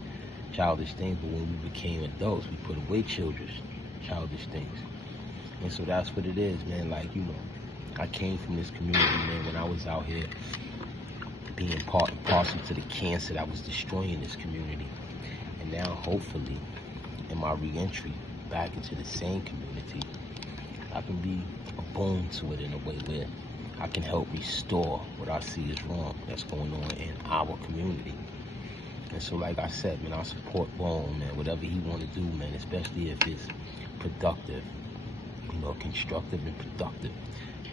But when we became adults, we put away childish things. And so that's what it is, man. Like, you know, I came from this community, man, when I was out here being part and parcel to the cancer that was destroying this community. And now, hopefully, in my re-entry back into the same community, I can be a boon to it in a way where I can help restore what I see is wrong that's going on in our community. And so, like I said, man, I support Bone, man, whatever he want to do, man, especially if it's productive, you know, constructive and productive,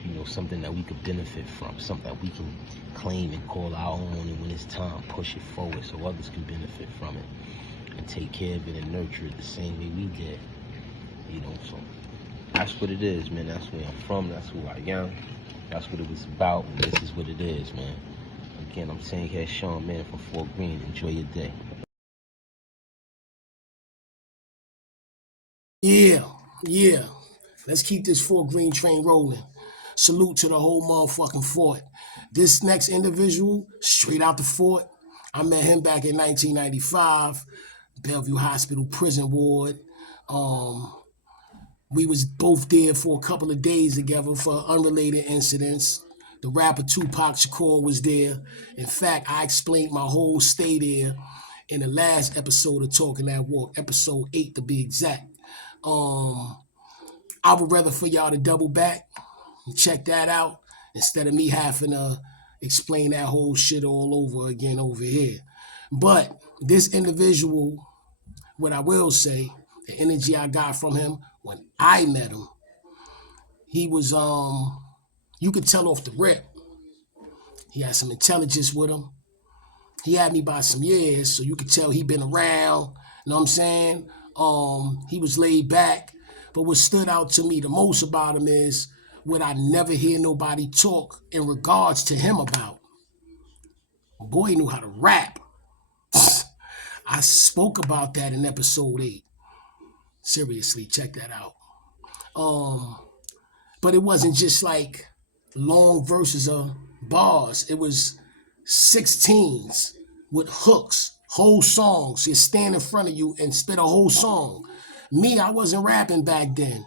you know, something that we could benefit from, something that we can claim and call our own, and when it's time, push it forward so others can benefit from it and take care of it and nurture it the same way we did, you know. So that's what it is, man. That's where I'm from. That's who I am. That's what it was about, and this is what it is, man. Again, I'm TankHead Sean, man, from Fort Greene. Enjoy your day. Yeah. Let's keep this Fort Greene train rolling. Salute to the whole motherfucking fort. This next individual, straight out the fort, I met him back in 1995, Bellevue Hospital Prison Ward. We was both there for a couple of days together for unrelated incidents. The rapper Tupac Shakur was there. In fact, I explained my whole stay there in the last episode of Talking That Walk, episode 8 to be exact. I would rather for y'all to double back and check that out instead of me having to explain that whole shit all over again over here. But this individual, what I will say, the energy I got from him when I met him, he was, you could tell off the rip. He had some intelligence with him. He had me by some years, so you could tell he been around, you know what I'm saying? He was laid back. But what stood out to me the most about him is what I never hear nobody talk in regards to him about. Boy knew how to rap. I spoke about that in episode 8. Seriously, check that out. But it wasn't just like long verses of bars. It was 16s with hooks, whole songs. He'd stand in front of you and spit a whole song. Me, I wasn't rapping back then.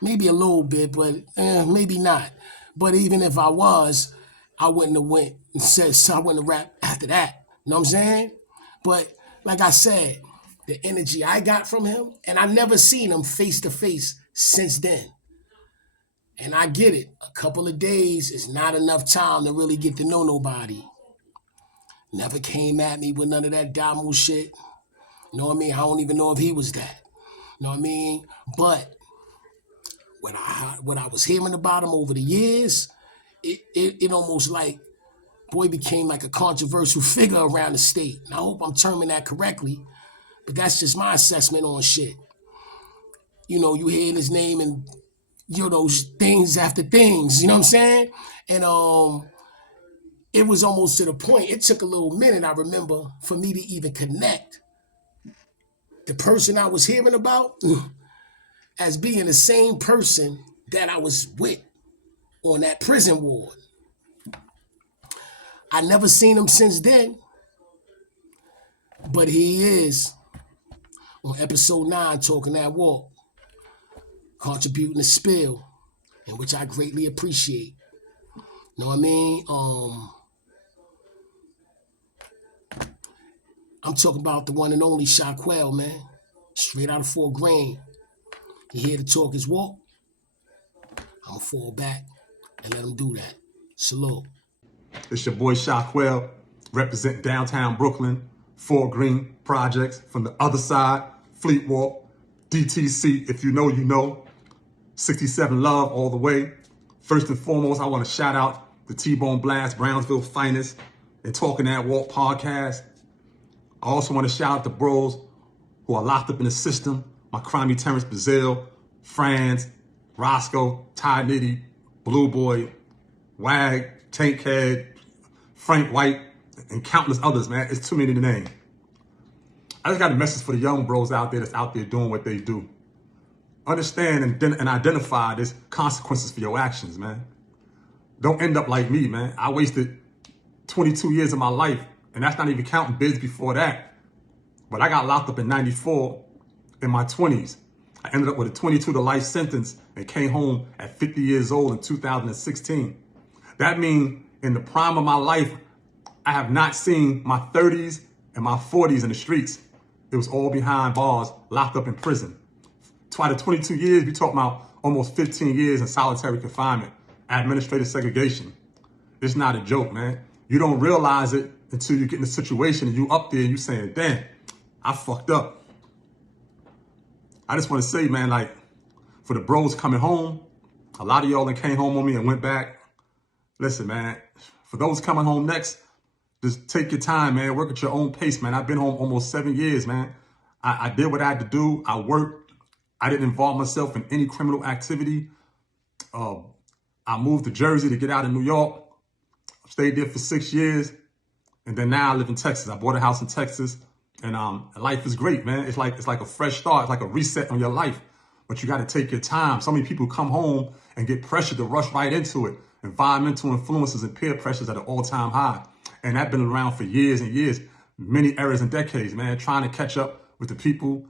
Maybe a little bit, but maybe not. But even if I was, I wouldn't have went and said, so I wouldn't have rapped after that. You know what I'm saying? But like I said, the energy I got from him, and I never seen him face to face since then. And I get it. A couple of days is not enough time to really get to know nobody. Never came at me with none of that Damo shit. You know what I mean? I don't even know if he was that. You know what I mean? But what I was hearing about him over the years, it almost like, boy became like a controversial figure around the state. And I hope I'm terming that correctly, but that's just my assessment on shit. You know, you hearing his name and, you know, things after things, you know what I'm saying? And it was almost to the point, it took a little minute, I remember, for me to even connect the person I was hearing about as being the same person that I was with on that prison ward. I never seen him since then, but he is on episode 9, Talking That Walk, contributing a spiel, in which I greatly appreciate. You know what I mean? I'm talking about the one and only Shaquell, man. Straight out of Fort Greene. He here to talk his walk. I'm going to fall back and let him do that. Salute. It's your boy Shaquell, representing downtown Brooklyn, Fort Greene Projects. From the other side, Fleet Walk, DTC, if you know, you know. 67 Love all the way. First and foremost, I want to shout out the Teebone Blast, Brownsville's finest, and Talking That Walk podcast. I also want to shout out the bros who are locked up in the system. My crimey Terrence Bazille, Franz, Roscoe, Ty Nitty, Blue Boy, Wag, TankHead, Frank White, and countless others, man. It's too many to name. I just got a message for the young bros out there that's out there doing what they do. Understand and identify there's consequences for your actions, man. Don't end up like me, man. I wasted 22 years of my life, and that's not even counting bids before that. But I got locked up in 94 in my 20s. I ended up with a 22 to life sentence and came home at 50 years old in 2016. That means in the prime of my life, I have not seen my 30s and my 40s in the streets. It was all behind bars, locked up in prison. Out of 22 years, we talk about almost 15 years in solitary confinement, administrative segregation. It's not a joke, man. You don't realize it until you get in a situation and you up there and you saying, damn, I fucked up. I just want to say, man, like, for the bros coming home, a lot of y'all that came home on me and went back. Listen, man, for those coming home next, just take your time, man. Work at your own pace, man. I've been home almost 7 years, man. I did what I had to do. I worked. I didn't involve myself in any criminal activity. I moved to Jersey to get out of New York. Stayed there for 6 years. And then now I live in Texas. I bought a house in Texas. And life is great, man. It's like a fresh start. It's like a reset on your life. But you got to take your time. So many people come home and get pressured to rush right into it. Environmental influences and peer pressures at an all-time high. And that's been around for years and years. Many eras and decades, man. Trying to catch up with the people.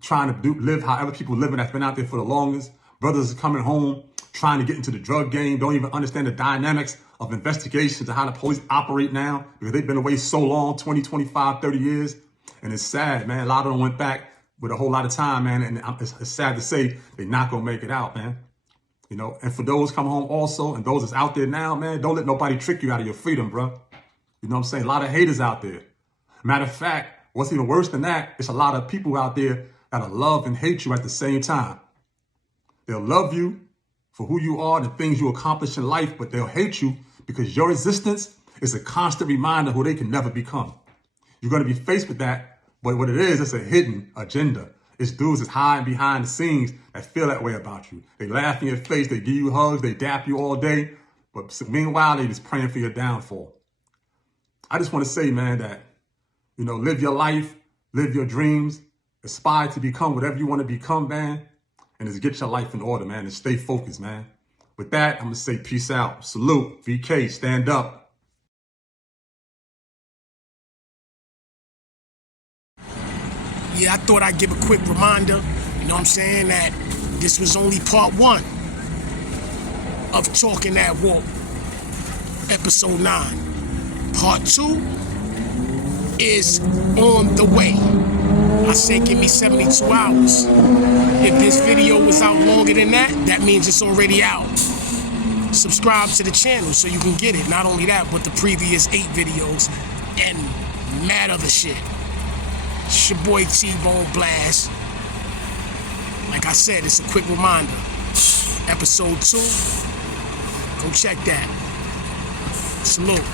Trying to live however people living that's been out there for the longest. Brothers are coming home, trying to get into the drug game, don't even understand the dynamics of investigations and how the police operate now because they've been away so long, 20, 25, 30 years. And it's sad, man. A lot of them went back with a whole lot of time, man. And it's sad to say they're not going to make it out, man. You know, and for those coming home also and those that's out there now, man, don't let nobody trick you out of your freedom, bro. You know what I'm saying? A lot of haters out there. Matter of fact, what's even worse than that, it's a lot of people out there that'll love and hate you at the same time. They'll love you for who you are, the things you accomplish in life, but they'll hate you because your existence is a constant reminder who they can never become. You're going to be faced with that, but what it is, it's a hidden agenda. It's dudes that's hiding behind the scenes that feel that way about you. They laugh in your face, they give you hugs, they dap you all day, but meanwhile, they just praying for your downfall. I just want to say, man, that, you know, live your life, live your dreams, aspire to become whatever you want to become, man, and just get your life in order, man, and stay focused, man. With that, I'm going to say peace out. Salute. VK, stand up. Yeah, I thought I'd give a quick reminder, you know what I'm saying, that this was only part 1 of Talking That Walk, episode 9. Part 2 is on the way. I said give me 72 hours. If this video was out longer than that, that means it's already out. Subscribe to the channel so you can get it. Not only that, but the previous 8 videos and mad other shit. It's your boy Teebone Blast. Like I said, it's a quick reminder. Episode 2, go check that. Salute.